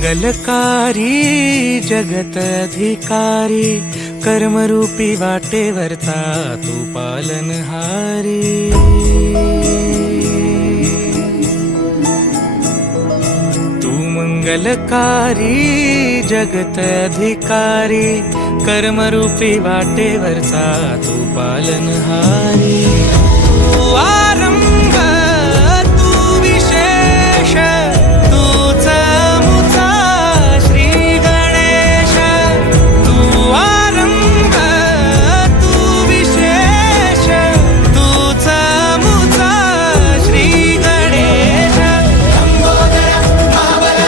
मंगलकारी जगत अधिकारी, कर्मरूपी वाटेवरचा तू पालनहारी। तू मंगलकारी जगत अधिकारी, कर्मरूपी वाटेवरचा तू पालनहारी। तू आरंभ तू विशेष, तूच मुचा श्री गणेश। तू आरंभ तू विशेष, तूच मुचा श्री गणेश। लंबोदर महाबल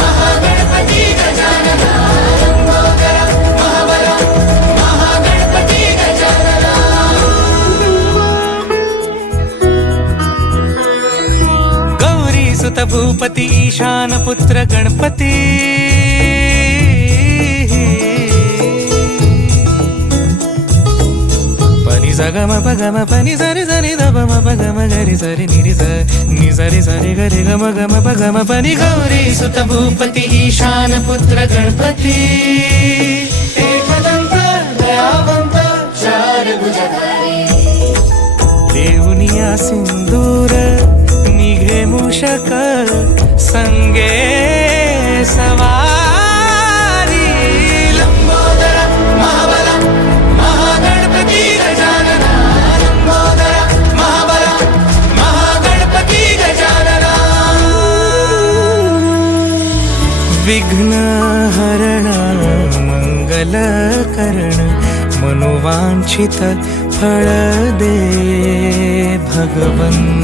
महागणपती गजानना, लंबोदर महाबल महागणपती गजानना। गौरी सुत भूपती ईशान पुत्र गणपती, पनी सगम पगम पनी सरि सरि दम पगम गरि सरि निरि नि सरि सरि गरि गम गम पगम पनी। गौरी सुत भूपती ईशान पुत्र गणपती, एकदंत दयावंत चार भुजधारी। देऊनिया सिंदूर निघे मूषक, संगे सवारी। लंबोदर महाबल महागणपती गजानना, लंबोदर महाबल महागणपती गजानना। विघ्न हरण मंगल करण, मनोवांछित फळ दे भगवंत।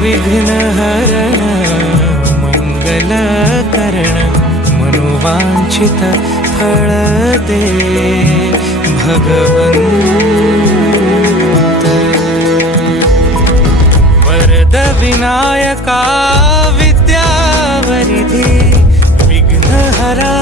विघ्न हरण मंगल करण, मनोवांछित फळ दे भगवंत। वरद विनायका विद्यावरिधी, विघ्नहरा